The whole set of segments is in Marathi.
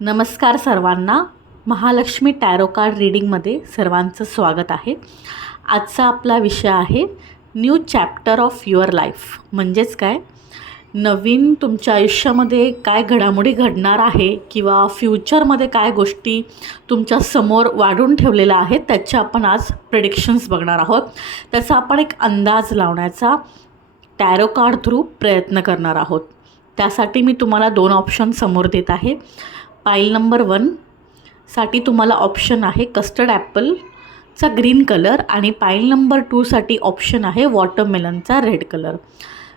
नमस्कार सर्वांना. महालक्ष्मी टॅरो कार्ड रीडिंगमध्ये सर्वांचं स्वागत आहे. आजचा आपला विषय आहे new chapter of your life. म्हणजेच काय, नवीन तुमच्या आयुष्यामध्ये काय घडामोडी घडणार आहे किंवा फ्युचरमध्ये काय गोष्टी तुमच्या समोर वाढून ठेवलेल्या आहेत त्याचे आपण आज प्रेडिक्शन्स बघणार आहोत. त्याचा आपण एक अंदाज लावण्याचा टॅरो कार्ड थ्रू प्रयत्न करणार आहोत. त्यासाठी मी तुम्हाला 2 ऑप्शन समोर देत आहे. पाईल नंबर 1 साठी तुम्हाला ऑप्शन आहे कस्टर्ड ॲपलचा ग्रीन कलर आणि पाईल नंबर 2 साठी ऑप्शन आहे वॉटरमेलनचा रेड कलर.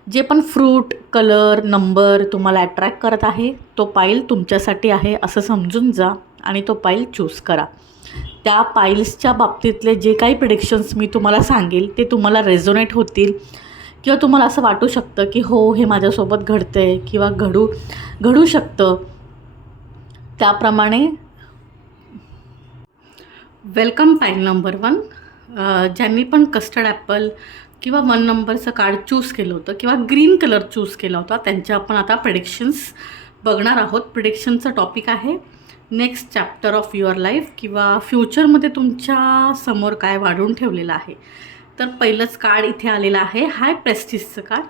जे पण फ्रूट, कलर, नंबर तुम्हाला अट्रॅक्ट करत आहे तो पाईल तुमच्यासाठी आहे असं समजून जा आणि तो पाईल चूज करा. त्या पाईल्सच्या बाबतीतले जे काही प्रेडिक्शन्स मी तुम्हाला सांगेल ते तुम्हाला रेझोनेट होतील किंवा तुम्हाला असं वाटू शकतं की हो, हे माझ्यासोबत घडतं आहे किंवा घडू शकतं. त्याप्रमाणे वेलकम पाईल नंबर 1. ज्यांनी पण कस्टर्ड ॲपल किंवा 1 नंबरचं कार्ड चूज केलं होतं किंवा ग्रीन कलर चूज केला होता त्यांच्या आपण आता प्रेडिक्शन्स बघणार आहोत. प्रेडिक्शनचं टॉपिक आहे next chapter of your life किंवा फ्युचरमध्ये तुमच्या समोर काय वाढून ठेवलेलं आहे. तर पहिलंच कार्ड इथे आलेलं आहे हाय प्रेस्टिजचं कार्ड.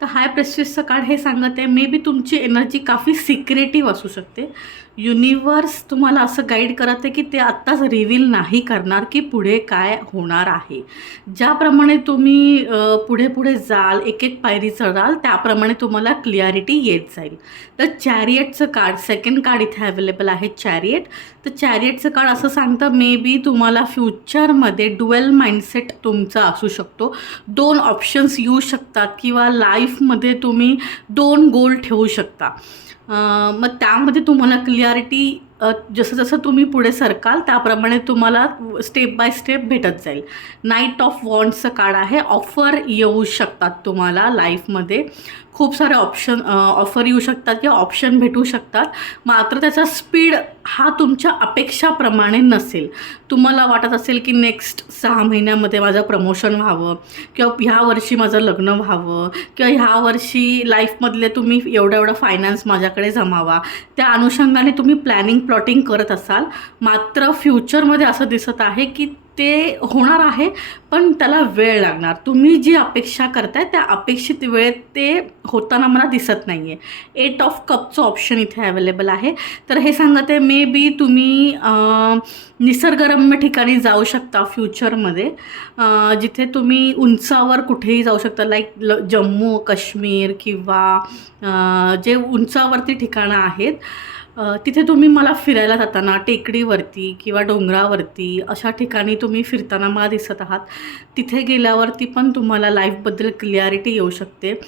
तर हाय प्रेस्टिजचं कार्ड हे सांगत आहे मे बी तुमची एनर्जी काफ़ी सिक्रेटिव्ह असू शकते. युनिवर्स तुम्हाला असं गाईड करत आहे की ते आत्ताच रिव्हील नाही करणार की पुढे काय होणार आहे. ज्याप्रमाणे तुम्ही पुढे पुढे जाल, एक एक पायरी चढाल त्याप्रमाणे तुम्हाला क्लिअरिटी येत जाईल. तर चॅरियटचं कार्ड, सेकंड कार्ड इथे अवेलेबल आहे चॅरियट. तर चॅरियटचं कार्ड असं सांगतं मे बी तुम्हाला फ्युचरमध्ये ड्युअल माइंडसेट तुमचा असू शकतो. 2 ऑप्शन्स येऊ शकतात किंवा लाईफमध्ये तुम्ही 2 गोल ठेवू शकता. मग त्यामध्ये तुम्हाला क्लिअरिटी जसं जसं तुम्ही पुढे सरकाल त्याप्रमाणे तुम्हाला स्टेप बाय स्टेप भेटत जाईल. नाईट ऑफ वॉन्ड्सचं कार्ड आहे. ऑफर येऊ शकतात तुम्हाला लाईफमध्ये. खूप सारे ऑफर येऊ शकतात किंवा ऑप्शन भेटू शकतात. मात्र त्याचा स्पीड हा तुमच्या अपेक्षाप्रमाणे नसेल. तुम्हाला वाटत असेल की नेक्स्ट 6 महिन्यामध्ये माझं प्रमोशन व्हावं किंवा ह्या वर्षी माझं लग्न व्हावं किंवा ह्या वर्षी लाईफमधले तुम्ही एवढा फायनान्स माझ्याकडे जमावा, त्या अनुषंगाने तुम्ही प्लॅटिंग करत असाल. मात्र फ्युचरमध्ये असं दिसत आहे की ते होणार आहे पण त्याला वेळ लागणार. तुम्ही जी अपेक्षा करताय त्या अपेक्षित वेळेत ते होताना मला दिसत नाही आहे. 8 ऑफ कपचं ऑप्शन इथे अवेलेबल आहे. तर हे सांगत आहे मे बी तुम्ही निसर्गरम्य ठिकाणी जाऊ शकता फ्युचरमध्ये, जिथे तुम्ही उंचावर कुठेही जाऊ शकता. लाईक जम्मू काश्मीर किंवा जे उंचावरती ठिकाणं आहेत तिथे तुम्ही मला फिरायला जाताना टेकडीवरती किंवा डोंगरावरती अशा ठिकाणी तुम्ही फिरताना मला दिसत आहात. तिथे गेल्यावरती पण तुम्हाला लाईफबद्दल क्लिअरिटी येऊ शकते.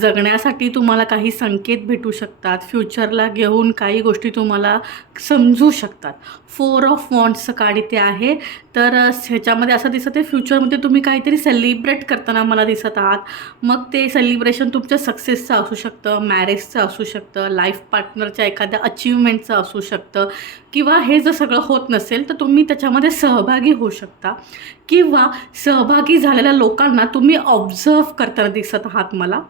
जगण्यासाठी तुम्हाला काही संकेत भेटू शकतात. फ्युचरला घेऊन काही गोष्टी तुम्हाला समजू शकतात. 4 ऑफ वॉन्ड्सचं कार्ड इथे आहे. तर ह्याच्यामध्ये असं दिसत आहे फ्युचरमध्ये तुम्ही काहीतरी सेलिब्रेट करताना मला दिसत आहात. मग ते सेलिब्रेशन तुमच्या सक्सेसचं असू शकतं, मॅरेजचं असू शकतं, लाईफ पार्टनरच्या एखाद्या अचीवमेंटचं असू शकतं किंवा हे जर सगळं होत नसेल तर तुम्ही त्याच्यामध्ये सहभागी होऊ शकता किंवा सहभागी झालेल्या लोकांना तुम्ही ऑब्झर्व करताना दिसत आहात मला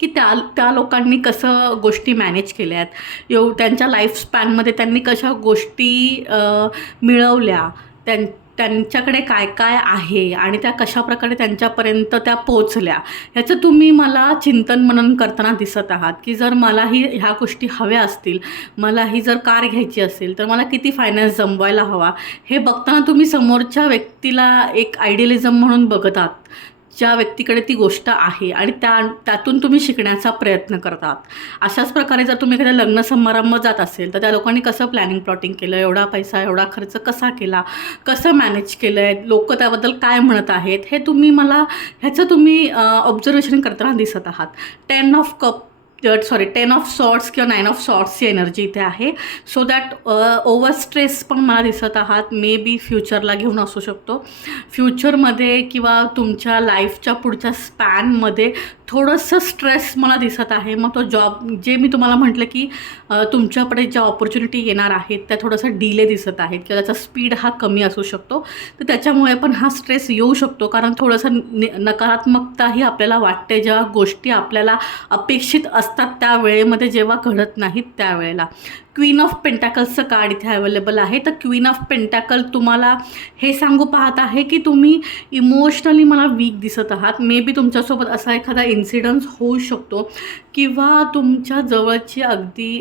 की त्या लोकांनी कसं गोष्टी मॅनेज केल्या आहेत, त्यांच्या लाईफस्पॅनमध्ये त्यांनी कशा गोष्टी मिळवल्या, त्यांच्याकडे काय काय आहे आणि त्या कशाप्रकारे त्यांच्यापर्यंत त्या पोचल्या, ह्याचं तुम्ही मला चिंतन मनन करताना दिसत आहात. की जर मलाही ह्या गोष्टी हव्या असतील, मलाही जर कार घ्यायची असेल तर मला किती फायनान्स जमवायला हवा, हे बघताना तुम्ही समोरच्या व्यक्तीला एक आयडियलिझम म्हणून बघत आहात, ज्या व्यक्तीकडे ती गोष्ट आहे आणि त्यातून तुम्ही शिकण्याचा प्रयत्न करतात. अशाच प्रकारे जर तुम्ही एखाद्या लग्न समारंभ जात असेल तर त्या लोकांनी कसं प्लॅटिंग केलं, एवढा पैसा एवढा खर्च कसा केला, कसं मॅनेज केलं आहे, लोक त्याबद्दल काय म्हणत आहेत, हे तुम्ही मला ह्याचं तुम्ही ऑब्झर्वेशन करताना दिसत आहात. 10 ऑफ सॉर्ट्स किंवा 9 ऑफ सॉर्ट्सची एनर्जी इथे आहे. सो दॅट ओव्हर स्ट्रेस पण मला दिसत आहात. मे बी फ्युचरला घेऊन असू शकतो. फ्युचरमध्ये किंवा तुमच्या लाईफच्या पुढच्या स्पॅनमध्ये थोडंसं स्ट्रेस मला दिसत आहे. मग तो जॉब जे मी तुम्हाला म्हटलं की तुमच्याकडे ज्या ऑपॉर्च्युनिटी येणार आहेत त्या थोडासा डिले दिसत आहेत किंवा त्याचा स्पीड हा कमी असू शकतो. तर त्याच्यामुळे पण हा स्ट्रेस येऊ शकतो, कारण थोडंसं नकारात्मकताही आपल्याला वाटते जेव्हा गोष्टी आपल्याला अपेक्षित असतात त्या वेळेमध्ये जेव्हा घडत नाहीत त्यावेळेला. क्वीन ऑफ पेंटॅकल्सचं कार्ड इथे अवेलेबल आहे. तर क्वीन ऑफ पेंटॅकल तुम्हाला हे सांगू पाहत आहे की तुम्ही इमोशनली मला वीक दिसत आहात. मे बी तुमच्यासोबत असा एखादा इन्सिडन्स होऊ शकतो किंवा तुमच्या जवळची अगदी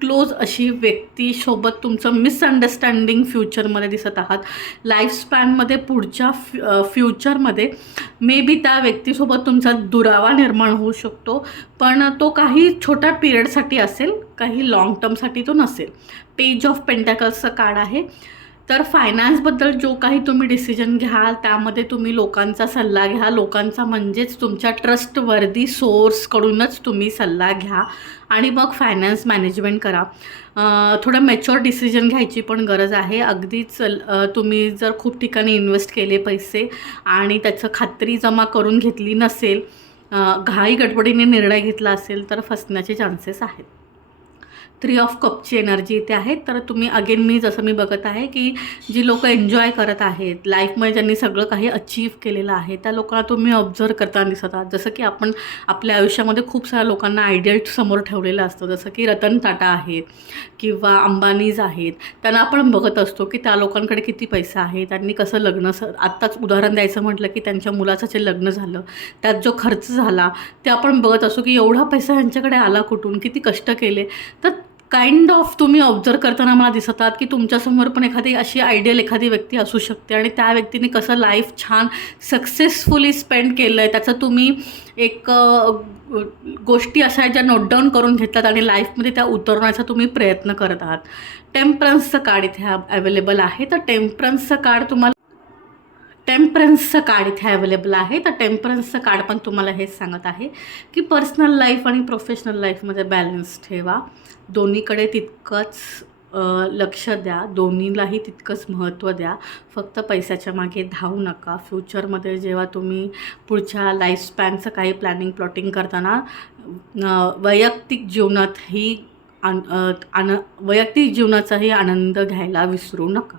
क्लोज अशी व्यक्तीसोबत तुमचं मिसअंडरस्टँडिंग फ्युचरमध्ये दिसत आहात. लाईफस्पॅनमध्ये पुढच्या फ्युचरमध्ये मे बी त्या व्यक्तीसोबत तुमचा दुरावा निर्माण होऊ शकतो, पण तो काही छोट्या पिरियडसाठी असेल, काही लाँग टर्मसाठी तो नसेल. पेज ऑफ पेंटॅकल्सचं कार्ड आहे. तर फायनान्सबद्दल जो काही तुम्ही डिसिजन घ्याल त्यामध्ये तुम्ही लोकांचा सल्ला घ्या. लोकांचा म्हणजेच तुमच्या ट्रस्टवर्दी सोर्सकडूनच तुम्ही सल्ला घ्या आणि मग फायनान्स मॅनेजमेंट करा. थोडं मॅच्युअर डिसिजन घ्यायची पण गरज आहे. अगदीच तुम्ही जर खूप ठिकाणी इन्व्हेस्ट केले पैसे आणि त्याचं खात्री जमा करून घेतली नसेल, घाई गडबडीने निर्णय घेतला असेल तर फसण्याचे चान्सेस आहेत. 3 ऑफ कपची एनर्जी इथे आहे. तर तुम्ही अगेन जसं मी बघत आहे की जी लोकं एन्जॉय करत आहेत लाईफमध्ये, ज्यांनी सगळं काही अचीव केलेलं आहे त्या लोकांना तुम्ही ऑब्झर्व करताना दिसत आहात. जसं की आपण आपल्या आयुष्यामध्ये खूप साऱ्या लोकांना आयडियल समोर ठेवलेलं असतं, जसं की रतन टाटा आहेत किंवा अंबानीज आहेत. त्यांना आपण बघत असतो की त्या लोकांकडे किती पैसा आहे, त्यांनी कसं लग्न आत्ताच उदाहरण द्यायचं म्हटलं की त्यांच्या मुलाचं जे लग्न झालं त्यात जो खर्च झाला ते आपण बघत असतो की एवढा पैसा यांच्याकडे आला कुठून, किती कष्ट केले. तर काइंड ऑफ तुम्ही ऑब्झर्व करताना मला दिसत आहात की तुमच्यासमोर पण एखादी अशी आयडियल एखादी व्यक्ती असू शकते आणि त्या व्यक्तीने कसं लाईफ छान सक्सेसफुली स्पेंड केलं आहे त्याचं तुम्ही एक गोष्टी अशा आहेत ज्या नोट डाऊन करून घेतलात आणि लाईफमध्ये त्या उतरवण्याचा तुम्ही प्रयत्न करत आहात. टेम्परन्सचं कार्ड इथे अवेलेबल आहे. तर टेम्परन्सचं कार्ड इथे अवेलेबल आहे. तर टेम्परन्सचं कार्ड पण तुम्हाला हेच सांगत आहे की पर्सनल लाईफ आणि प्रोफेशनल लाईफमध्ये बॅलन्स ठेवा. दोन्हीकडे तितकंच लक्ष द्या, दोन्हीलाही तितकंच महत्त्व द्या. फक्त पैशाच्या मागे धावू नका. फ्युचरमध्ये जेव्हा तुम्ही पुढच्या लाईफस्पॅनचं काही प्लॅटिंग करताना वैयक्तिक जीवनाचाही आनंद घ्यायला विसरू नका.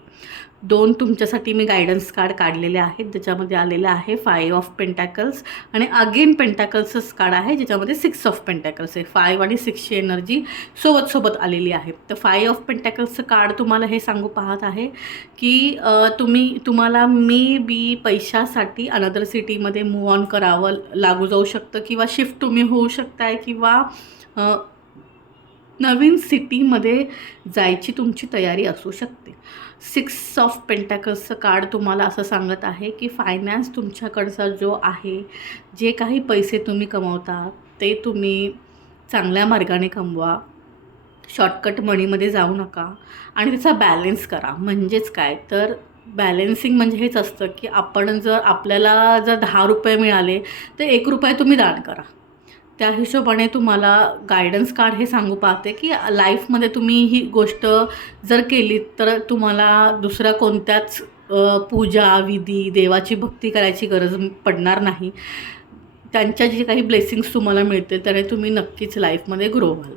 2 तुमच्यासाठी मी गायडन्स कार्ड काढलेले आहेत, ज्याच्यामध्ये आलेलं आहे 5 ऑफ पेंटॅकल्स आणि अगेन पेंटॅकल्सच कार्ड आहे ज्याच्यामध्ये 6 ऑफ पेंटॅकल्स आहे. 5 आणि 6ची एनर्जी सोबत आलेली आहे. तर 5 ऑफ पेंटॅकल्सचं कार्ड तुम्हाला हे सांगू पाहत आहे की तुम्हाला मे बी पैशासाठी अनदर सिटीमध्ये मूव ऑन करावं लागू जाऊ शकतं किंवा शिफ्ट तुम्ही होऊ शकताय किंवा नवीन सिटीमध्ये जायची तुमची तयारी असू शकते. 6 ऑफ पेंटॅकल्सचं कार्ड तुम्हाला असं सांगत आहे की फायनान्स तुमच्याकडचा जो आहे, जे काही पैसे तुम्ही कमवता ते तुम्ही चांगल्या मार्गाने कमवा. शॉर्टकट मनीमध्ये जाऊ नका आणि त्याचा बॅलेन्स करा. म्हणजेच काय तर बॅलेन्सिंग म्हणजे हेच असतं की आपल्याला जर 10 रुपये मिळाले तर 1 रुपये तुम्ही दान करा. त्या हिशोबाने तुम्हाला गायडन्स कार्ड हे सांगू पाहते की लाईफमध्ये तुम्ही ही गोष्ट जर केली तर तुम्हाला दुसऱ्या कोणत्याच पूजा विधी देवाची भक्ती करायची गरज पडणार नाही. त्यांच्या जे काही ब्लेसिंग्स तुम्हाला मिळतील त्याने तुम्ही नक्कीच लाईफमध्ये ग्रो व्हाल.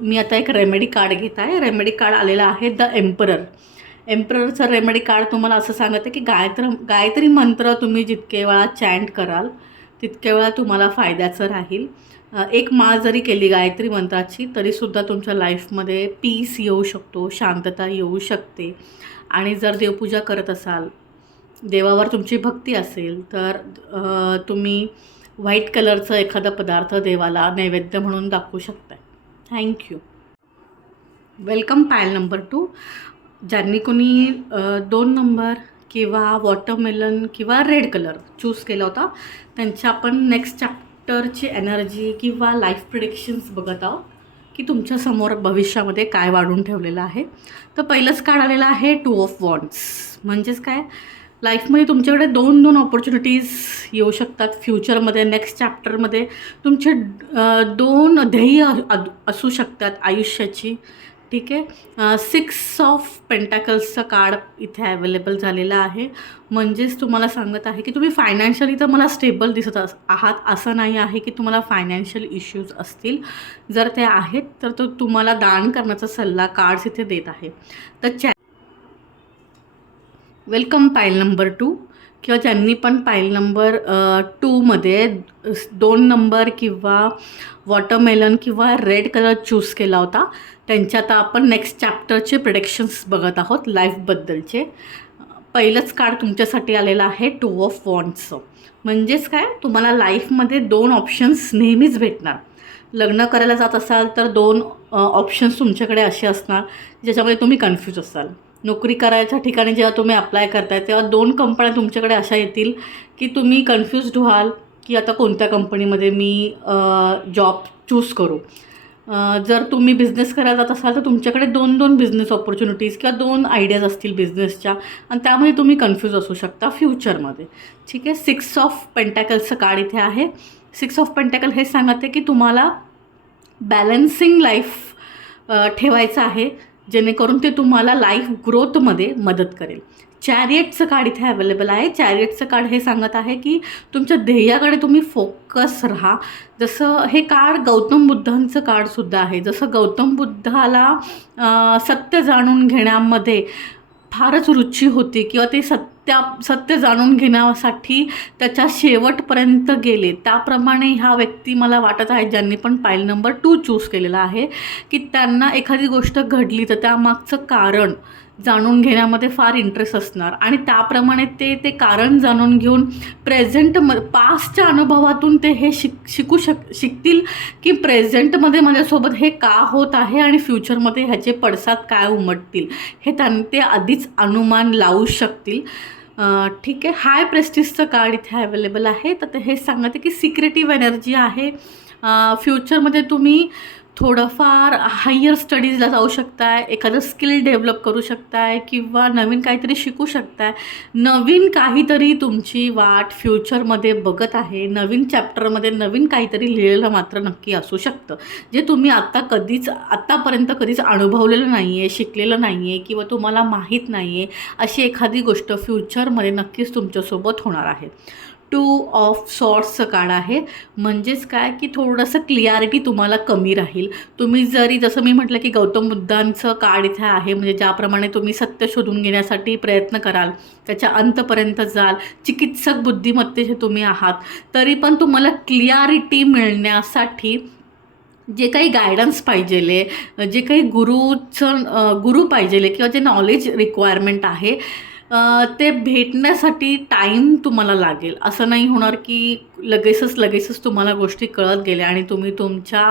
मी आता एक रेमेडी कार्ड घेत आहे. रेमेडी कार्ड आलेला आहे द एम्पररचं रेमेडी कार्ड तुम्हाला असं सांगत आहे की गायत्री मंत्र तुम्ही जितके वेळा चॅन्ट कराल तितक्या वेळा तुम्हाला फायद्याचं राहील. एक माळ जरी केली गायत्री मंत्राची तरीसुद्धा तुमच्या लाईफमध्ये पीस येऊ शकतो, शांतता येऊ शकते. आणि जर देवपूजा करत असाल, देवावर तुमची भक्ती असेल तर तुम्ही व्हाईट कलरचं एखादा पदार्थ देवाला नैवेद्य म्हणून दाखवू शकता. थँक्यू. Welcome pile number 2. ज्यांनी कोणी 2 नंबर किंवा वॉटरमेलन किंवा रेड कलर चूज केला होता त्यांच्या आपण नेक्स्ट चॅप्टरची एनर्जी किंवा लाईफ प्रिडिक्शन्स बघत आहोत की तुमच्यासमोर भविष्यामध्ये काय वाढून ठेवलेलं आहे. तर पहिलंच कार्ड आलेलं आहे 2 ऑफ वॉन्ड्स. म्हणजेच काय, लाईफमध्ये तुमच्याकडे 2 ऑपॉर्च्युनिटीज येऊ शकतात. फ्युचरमध्ये नेक्स्ट चॅप्टरमध्ये तुमचे 2 ध्येय असू शकतात आयुष्याची. ठीक आहे. 6 ऑफ पेंटॅकल्सचा कार्ड इथे अवेलेबल झालेला आहे. म्हणजेच तुम्हाला सांगत आहे की तुम्ही फायनान्शियली तर मला स्टेबल दिसत आहात. असं नाही आहे की तुम्हाला फायनान्शियल इश्यूज असतील. जर ते आहेत तर तो तुम्हाला दान करण्याचा सल्ला कार्ड्स इथे देत आहे. तर वेलकम पाईल नंबर 2 किंवा ज्यांनी पण पाईल नंबर 2मध्ये 2 नंबर किंवा वॉटरमेलन किंवा रेड कलर चूज केला होता, त्यांच्या आता आपण नेक्स्ट चॅप्टरचे प्रिडिक्शन्स बघत आहोत लाईफबद्दलचे. पहिलंच कार्ड तुमच्यासाठी आलेलं आहे 2 ऑफ वॉन्ड्सचं. म्हणजेच काय, तुम्हाला लाईफमध्ये 2 ऑप्शन्स नेहमीच भेटणार. लग्न करायला जात असाल तर 2 ऑप्शन्स तुमच्याकडे असे असणार ज्याच्यामध्ये तुम्ही कन्फ्यूज असाल. नोकरी करायच्या ठिकाणी जेव्हा तुम्ही अप्लाय करताय तेव्हा 2 कंपन्या तुमच्याकडे अशा येतील की तुम्ही कन्फ्यूज्ड व्हाल की आता कोणत्या कंपनीमध्ये मी जॉब चूज करू. जर तुम्ही बिझनेस करायला जात असाल तर तुमच्याकडे 2 बिझनेस ऑपॉर्च्युनिटीज किंवा 2 आयडियाज असतील बिझनेसच्या आणि त्यामध्ये तुम्ही कन्फ्यूज असू शकता फ्युचरमध्ये. ठीक आहे. 6 ऑफ पेंटॅकल्सचं कार्ड इथे आहे. 6 ऑफ पेंटॅकल हे सांगते की तुम्हाला बॅलन्सिंग लाईफ ठेवायचं आहे, जेणेकरून ते तुम्हाला लाईफ ग्रोथमध्ये मदत करेल. चॅरियटचं कार्ड इथे अवेलेबल आहे. चॅरियटचं कार्ड हे सांगत आहे की तुमच्या ध्येयाकडे तुम्ही फोकस राहा. जसं हे कार्ड गौतम बुद्धांचं कार्डसुद्धा आहे. जसं गौतम बुद्धाला सत्य जाणून घेण्यामध्ये फारच रुची होती किंवा ते सत्य जाणून घेण्यासाठी त्याच्या शेवटपर्यंत गेले, त्याप्रमाणे ह्या व्यक्ती मला वाटत आहेत ज्यांनी पण पाईल नंबर 2 चूज केलेला आहे की त्यांना एखादी गोष्ट घडली तर त्यामागचं कारण जाणून घेण्यामध्ये फार इंटरेस्ट असणार आणि त्याप्रमाणे ते कारण जाणून घेऊन पास्टच्या अनुभवातून ते हे शिकतील की प्रेझेंटमध्ये माझ्यासोबत हे का होत आहे आणि फ्युचरमध्ये ह्याचे पडसाद काय उमटतील हे ते आधीच अनुमान लावू शकतील. ठीक आहे. हाय प्रेस्टिजचं कार्ड इथे अवेलेबल आहे. तर हे सांगते की सिक्रेटिव्ह एनर्जी आहे. फ्युचरमध्ये तुम्ही थोडंफार हायर स्टडीजला जाऊ शकताय, एखादं स्किल डेव्हलप करू शकताय किंवा नवीन काहीतरी शिकू शकताय. नवीन काहीतरी तुमची वाट फ्युचरमध्ये बघत आहे. नवीन चॅप्टरमध्ये नवीन काहीतरी लिहिलेलं मात्र नक्की असू शकतं, जे तुम्ही आत्तापर्यंत कधीच अनुभवलेलं नाही आहे, शिकलेलं नाही आहे किंवा तुम्हाला माहीत नाही आहे. अशी एखादी गोष्ट फ्युचरमध्ये नक्कीच तुमच्यासोबत होणार आहे. 2 ऑफ सॉर्ट्सचं कार्ड आहे. म्हणजेच काय की थोडंसं क्लिअरिटी तुम्हाला कमी राहील. तुम्ही जरी जसं मी म्हटलं की गौतम बुद्धांचं कार्ड इथे आहे, म्हणजे ज्याप्रमाणे तुम्ही सत्य शोधून घेण्यासाठी प्रयत्न कराल, त्याच्या अंतपर्यंत जाल, चिकित्सक बुद्धिमत्तेचे तुम्ही आहात, तरी पण तुम्हाला क्लिअरिटी मिळण्यासाठी जे काही गायडन्स पाहिजेले, जे काही गुरु पाहिजेले किंवा जे नॉलेज रिक्वायरमेंट आहे ते भेटण्यासाठी टाईम तुम्हाला लागेल. असं नाही होणार की लगेचच तुम्हाला गोष्टी कळत गेल्या आणि तुम्ही तुमच्या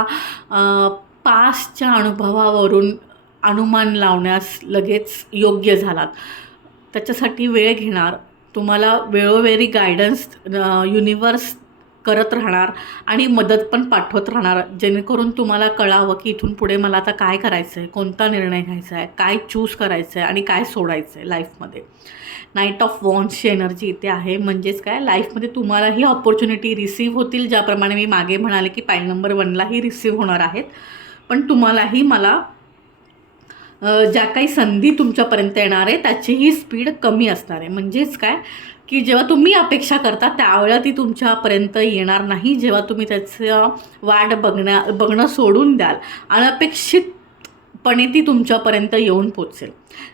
पास्टच्या अनुभवावरून अनुमान लावण्यास लगेच योग्य झालात. त्याच्यासाठी वेळ घेणार. तुम्हाला वेळोवेळी गायडन्स युनिवर्स करत राहणार आणि मदत पण पाठवत राहणार, जेणेकरून तुम्हाला कळावं की इथून पुढे मला आता काय करायचं आहे, कोणता निर्णय घ्यायचा आहे, काय चूज करायचं आहे आणि काय सोडायचं आहे लाईफमध्ये. नाईट ऑफ वॉन्ड्सची एनर्जी इथे आहे. म्हणजेच काय, लाईफमध्ये तुम्हालाही ऑपॉर्च्युनिटी रिसीव्ह होतील, ज्याप्रमाणे मी मागे म्हणाले की पाईल नंबर 1लाही रिसीव्ह होणार आहेत. पण तुम्हालाही मला ज्या काही संधी तुमच्यापर्यंत येणार आहे त्याचीही स्पीड कमी असणार आहे. म्हणजेच काय की जेव्हा तुम्ही अपेक्षा करता त्यावेळेला ती तुमच्यापर्यंत येणार नाही. जेव्हा तुम्ही त्याचं वाट बघणं सोडून द्याल, अनपेक्षितपणे ती तुमच्यापर्यंत येऊन पोचेल.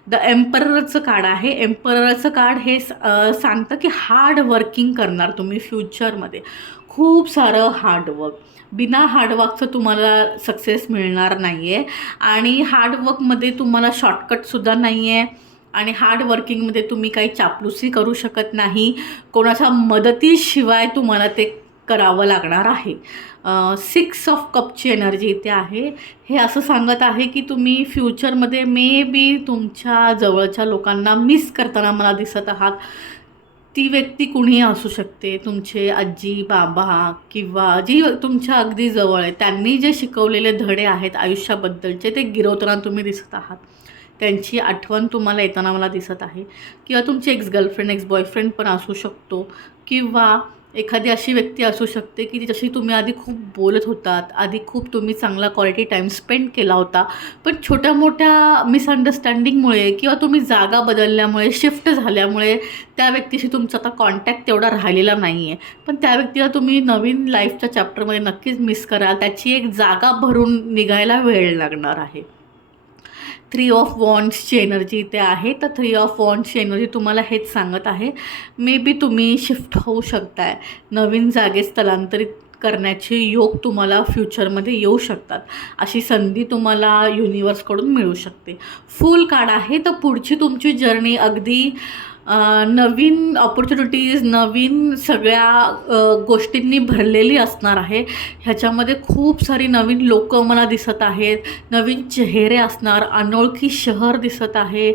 द एम्पररचं कार्ड आहे. एम्पररचं कार्ड हे सांगतं की हार्ड वर्किंग करणार तुम्ही फ्युचरमध्ये, खूप सारं हार्डवर्क. बिना हार्डवर्कचं तुम्हाला सक्सेस मिळणार नाही आहे आणि हार्डवर्कमध्ये तुम्हाला शॉर्टकटसुद्धा नाही आहे आणि हार्ड वर्किंगमध्ये तुम्ही काही चापलुसी करू शकत नाही. कोणाच्या मदतीशिवाय तुम्हाला ते करावं लागणार आहे. 6 ऑफ कपची एनर्जी इथे आहे. हे असं सांगत आहे की तुम्ही फ्युचरमध्ये मे बी तुमच्या जवळच्या लोकांना मिस करताना मला दिसत आहात. ती व्यक्ती कुणीही असू शकते, तुमचे आजी बाबा किंवा जी तुमच्या अगदी जवळ आहे. त्यांनी जे शिकवलेले धडे आहेत आयुष्याबद्दलचे ते गिरवताना तुम्ही दिसत आहात. त्यांची आठवण तुम्हाला येताना मला दिसत आहे. किंवा तुमची एक्स गर्लफ्रेंड एक्स बॉयफ्रेंड पण असू शकतो किंवा एखादी अशी व्यक्ती असू शकते की तिच्याशी तुम्ही आधी खूप बोलत होतात, आधी खूप तुम्ही चांगला क्वालिटी टाईम स्पेंड केला होता, पण छोट्या मोठ्या मिसअंडरस्टँडिंगमुळे किंवा तुम्ही जागा बदलल्यामुळे, शिफ्ट झाल्यामुळे त्या व्यक्तीशी तुमचा आता कॉन्टॅक्ट तेवढा राहिलेला नाही आहे. पण त्या व्यक्तीला तुम्ही नवीन लाईफच्या चॅप्टरमध्ये नक्कीच मिस कराल. त्याची एक जागा भरून निघायला वेळ लागणार आहे. 3 ऑफ वॉन्ड्सची एनर्जी इथे आहे. तर 3 ऑफ वॉन्ड्सची एनर्जी तुम्हाला हेच सांगत आहे, मे बी तुम्ही शिफ्ट होऊ शकताय, नवीन जागेत स्थलांतरित करण्याचे योग तुम्हाला फ्युचरमध्ये येऊ शकतात. अशी संधी तुम्हाला युनिवर्सकडून मिळू शकते. फुल कार्ड आहे. तर पुढची तुमची जर्नी अगदी नवीन ऑपॉर्च्युनिटीज, नवीन सगळ्या गोष्टींनी भरलेली असणार आहे. ह्याच्यामध्ये खूप सारी नवीन लोकं मला दिसत आहेत, नवीन चेहरे असणार, अनोळखी शहर दिसत आहे,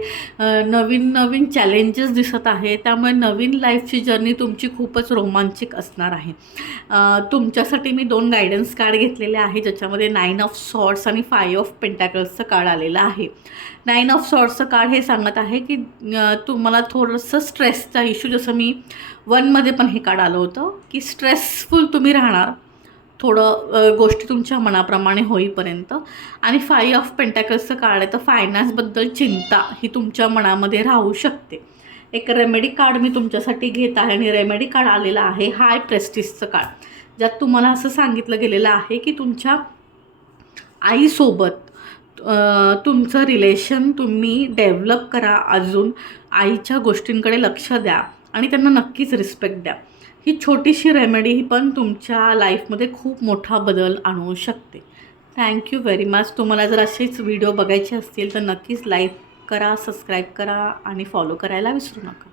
नवीन नवीन चॅलेंजेस दिसत आहे. त्यामुळे नवीन लाईफची जर्नी तुमची खूपच रोमांचक असणार आहे. तुमच्यासाठी मी 2 गायडन्स कार्ड घेतलेले आहे, ज्याच्यामध्ये 9 ऑफ सॉर्ड्स आणि 5 ऑफ पेंटॅकल्सचं कार्ड आलेलं आहे. 9 ऑफ सॉर्ड्सचं कार्ड हे सांगत आहे की तुम्हाला थोडंसं स्ट्रेसचा इश्यू, जसं मी 1मध्ये पण हे कार्ड आलं होतं की स्ट्रेसफुल तुम्ही राहणार थोडं, गोष्टी तुमच्या मनाप्रमाणे होईपर्यंत. आणि 5 ऑफ पेंटॅकल्सचं कार्ड आहे, तर फायनान्सबद्दल चिंता ही तुमच्या मनामध्ये राहू शकते. एक रेमेडी कार्ड मी तुमच्यासाठी घेत आहे आणि रेमेडी कार्ड आलेलं आहे हाय प्रेस्टिजचं कार्ड, ज्यात तुम्हाला असं सांगितलं गेलेलं आहे की तुमच्या आईसोबत तुमचं रिलेशन तुम्ही डेव्हलप करा, अजून आईच्या गोष्टींकडे लक्ष द्या आणि त्यांना नक्कीच रिस्पेक्ट द्या. ही छोटीशी रेमेडी ही पण तुमच्या लाईफमध्ये खूप मोठा बदल आणू शकते. Thank you very much. तुम्हाला जर असेच व्हिडिओ बघायचे असतील तर नक्कीच लाईक करा, सबस्क्राईब करा आणि फॉलो करायला विसरू नका.